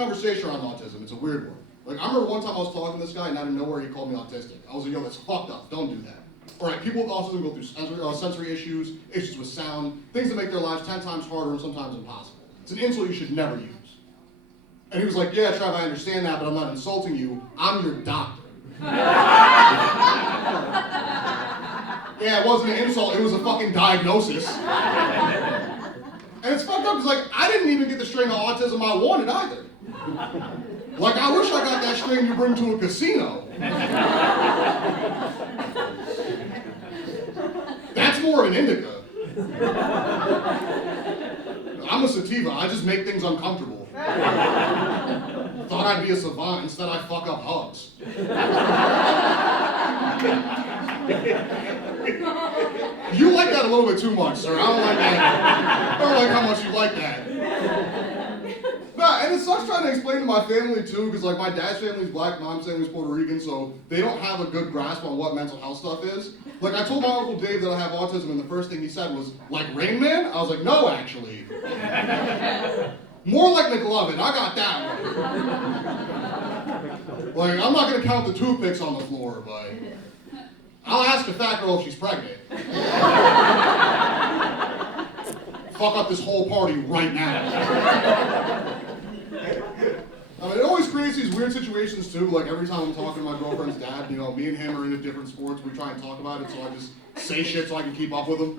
conversation around autism. It's a weird one. Like, I remember one time I was talking to this guy, and out of nowhere he called me autistic. I was like, yo, that's fucked up. Don't do that. All right, people with autism go through sensory issues with sound, things that make their lives 10 times harder and sometimes impossible. It's an insult you should never use. And he was like, yeah, Trev, I understand that, but I'm not insulting you. I'm your doctor. Yeah, it wasn't an insult, it was a fucking diagnosis. And it's fucked up because, like, I didn't even get the strain of autism I wanted either. Like, I wish I got that strain you bring to a casino. That's more of an indica. I'm a sativa, I just make things uncomfortable. Thought I'd be a savant, instead I fuck up hugs. You like that a little bit too much, sir. I don't like that. I don't like how much you like that. Nah, and it sucks trying to explain to my family too, because like my dad's family's black, mom's family's Puerto Rican, so they don't have a good grasp on what mental health stuff is. Like I told my Uncle Dave that I have autism, and the first thing he said was, like Rain Man? I was like, no, actually. More like McLovin, I got that one. Like, I'm not gonna count the toothpicks on the floor, but I'll ask a fat girl if she's pregnant. Fuck up this whole party right now. I mean, it always creates these weird situations too, like every time I'm talking to my girlfriend's dad, you know, me and him are into different sports, we try and talk about it, so I just say shit so I can keep up with him.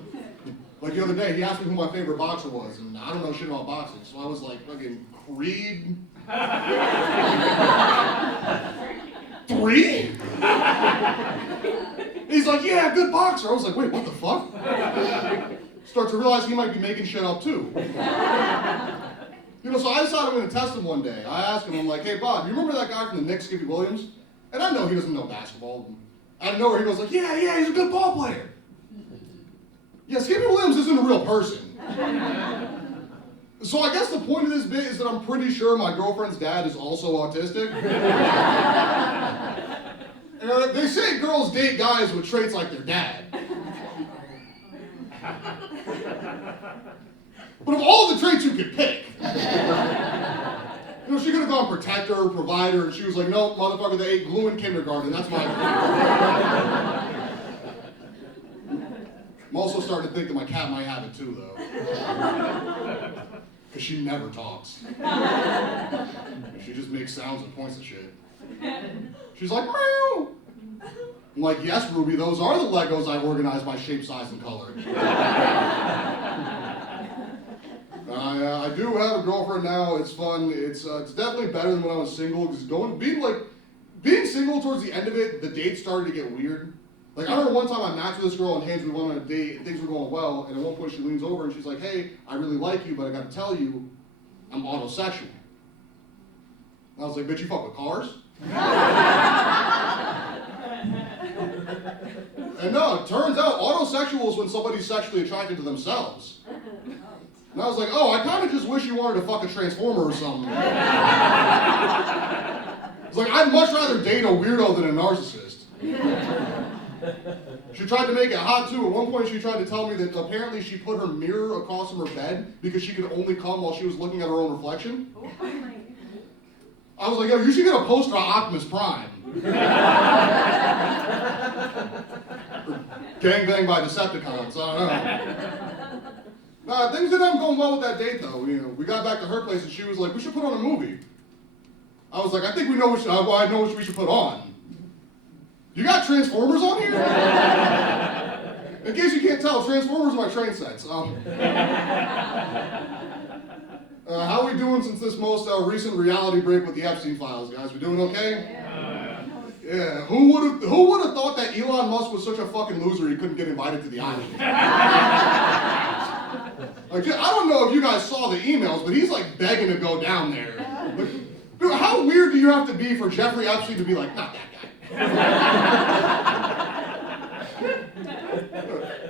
Like the other day, he asked me who my favorite boxer was, and I don't know shit about boxing, so I was like, fucking Creed? 3? He's like, yeah, good boxer. I was like, wait, what the fuck? Start to realize he might be making shit up too. You know, so I decided I'm going to test him one day. I asked him, I'm like, hey, Bob, you remember that guy from the Knicks, Skippy Williams? And I know he doesn't know basketball. Out of nowhere, he goes like, yeah, he's a good ball player. Yeah, Skippy Williams isn't a real person. So I guess the point of this bit is that I'm pretty sure my girlfriend's dad is also autistic. And they say girls date guys with traits like their dad. But of all the traits you could pick, you know, she could have gone protector, provider, and she was like, no, motherfucker, they ate glue in kindergarten, that's my I'm also starting to think that my cat might have it too, though. Because she never talks. She just makes sounds and points at shit. She's like, meow. I'm like, yes, Ruby, those are the Legos I organized by shape, size, and color. I do have a girlfriend now. It's fun. It's definitely better than when I was single. Because being single towards the end of it, the dates started to get weird. Like, I remember one time I matched with this girl on Hinge, we went on a date, and things were going well, and at one point she leans over and she's like, hey, I really like you, but I gotta tell you, I'm autosexual. And I was like, bitch, you fuck with cars? And no, it turns out autosexual is when somebody's sexually attracted to themselves. And I was like, oh, I kind of just wish you wanted to fuck a transformer or something. It's like, I'd much rather date a weirdo than a narcissist. She tried to make it hot too. At one point she tried to tell me that apparently she put her mirror across from her bed because she could only come while she was looking at her own reflection. I was like, yo, you should get a poster of Optimus Prime. Gangbang by Decepticons, I don't know. Things didn't go well with that date though. You know, we got back to her place and she was like, we should put on a movie. I was like, I think we know I know what we should put on. You got Transformers on here? In case you can't tell, Transformers are my train sets. How are we doing since this most recent reality break with the Epstein files, guys? We doing okay? Yeah. Who would have thought that Elon Musk was such a fucking loser he couldn't get invited to the island? Like, I don't know if you guys saw the emails, but he's like begging to go down there. Like, dude, how weird do you have to be for Jeffrey Epstein to be like, not that guy?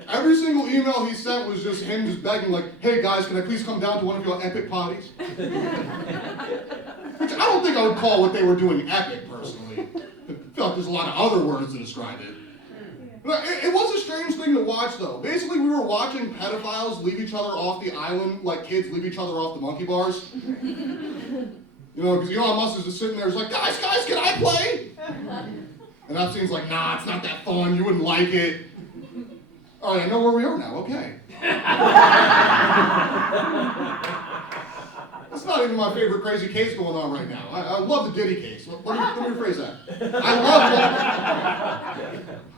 Every single email he sent was just him just begging like, hey guys, can I please come down to one of your epic parties? Which I don't think I would call what they were doing epic, personally. I feel like there's a lot of other words to describe it. It was a strange thing to watch though. Basically we were watching pedophiles leave each other off the island like kids leave each other off the monkey bars. You know, because Elon Musk is just sitting there, he's like, guys, can I play? And Epstein's like, nah, it's not that fun, you wouldn't like it. All right, I know where we are now, okay. That's not even my favorite crazy case going on right now. I love the Diddy case. Let me rephrase that.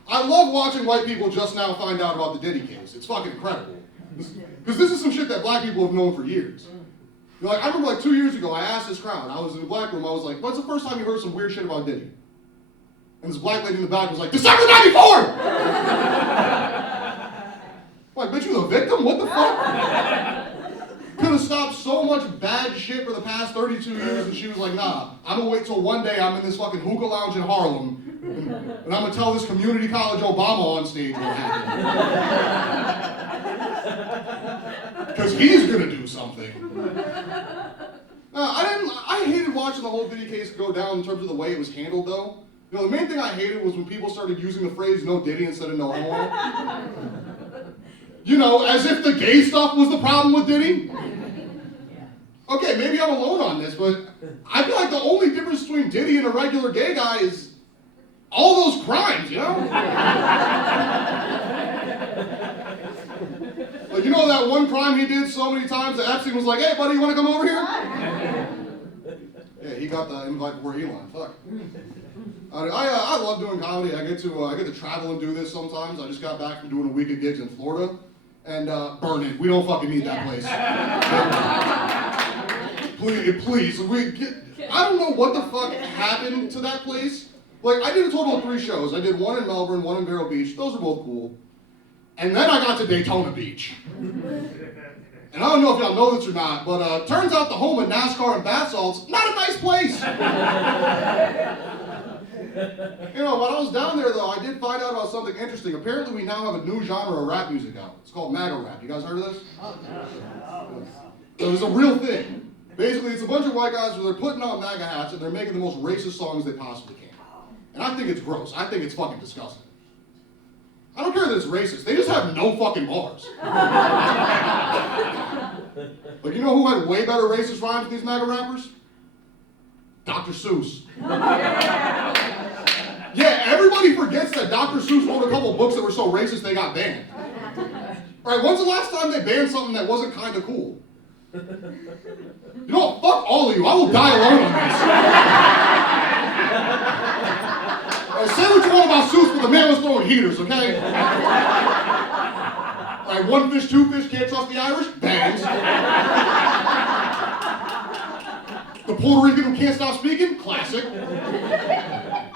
I love watching white people just now find out about the Diddy case. It's fucking incredible. Because this is some shit that black people have known for years. You're like, I remember like 2 years ago, I asked this crowd, I was in the black room, I was like, what's the first time you heard some weird shit about Diddy? And this black lady in the back was like, December 94! Like, bitch, you the victim? What the fuck? Could have stopped so much bad shit for the past 32 years, and she was like, nah, I'm gonna wait till one day I'm in this fucking hookah lounge in Harlem, and I'm gonna tell this community college Obama on stage what happened. Because he's gonna do something. I hated watching the whole Diddy case go down in terms of the way it was handled, though. You know, the main thing I hated was when people started using the phrase no Diddy instead of no homo. You know, as if the gay stuff was the problem with Diddy. Okay, maybe I'm alone on this, but I feel like the only difference between Diddy and a regular gay guy is all those crimes, you know? Like, you know that one crime he did so many times that Epstein was like, hey, buddy, you want to come over here? Yeah, he got the invite before Elon, fuck. I love doing comedy. I get to travel and do this sometimes. I just got back from doing a week of gigs in Florida. And burn it. We don't fucking need that place. Please. I don't know what the fuck happened to that place. Like, I did a total of 3 shows. I did one in Melbourne, one in Vero Beach. Those are both cool. And then I got to Daytona Beach. And I don't know if y'all know this or not, but turns out the home of NASCAR and bath salts, not a nice place. You know, when I was down there, though, I did find out about something interesting. Apparently, we now have a new genre of rap music out. It's called MAGA rap. You guys heard of this? Oh, no. So it's a real thing. Basically, it's a bunch of white guys where they're putting on MAGA hats and they're making the most racist songs they possibly can. And I think it's gross. I think it's fucking disgusting. I don't care that it's racist. They just have no fucking bars. Like, you know who had way better racist rhymes than these MAGA rappers? Dr. Seuss. Yeah, everybody forgets that Dr. Seuss wrote a couple books that were so racist they got banned. All right, when's the last time they banned something that wasn't kind of cool? You know what? Fuck all of you. I will die alone on this. Say what you want about Seuss, but the man was throwing heaters, okay? All right, 1 fish, 2 fish, can't trust the Irish? Banned. The Puerto Rican who can't stop speaking? Classic.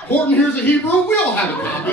Horton here's a Hebrew? We all have a copy.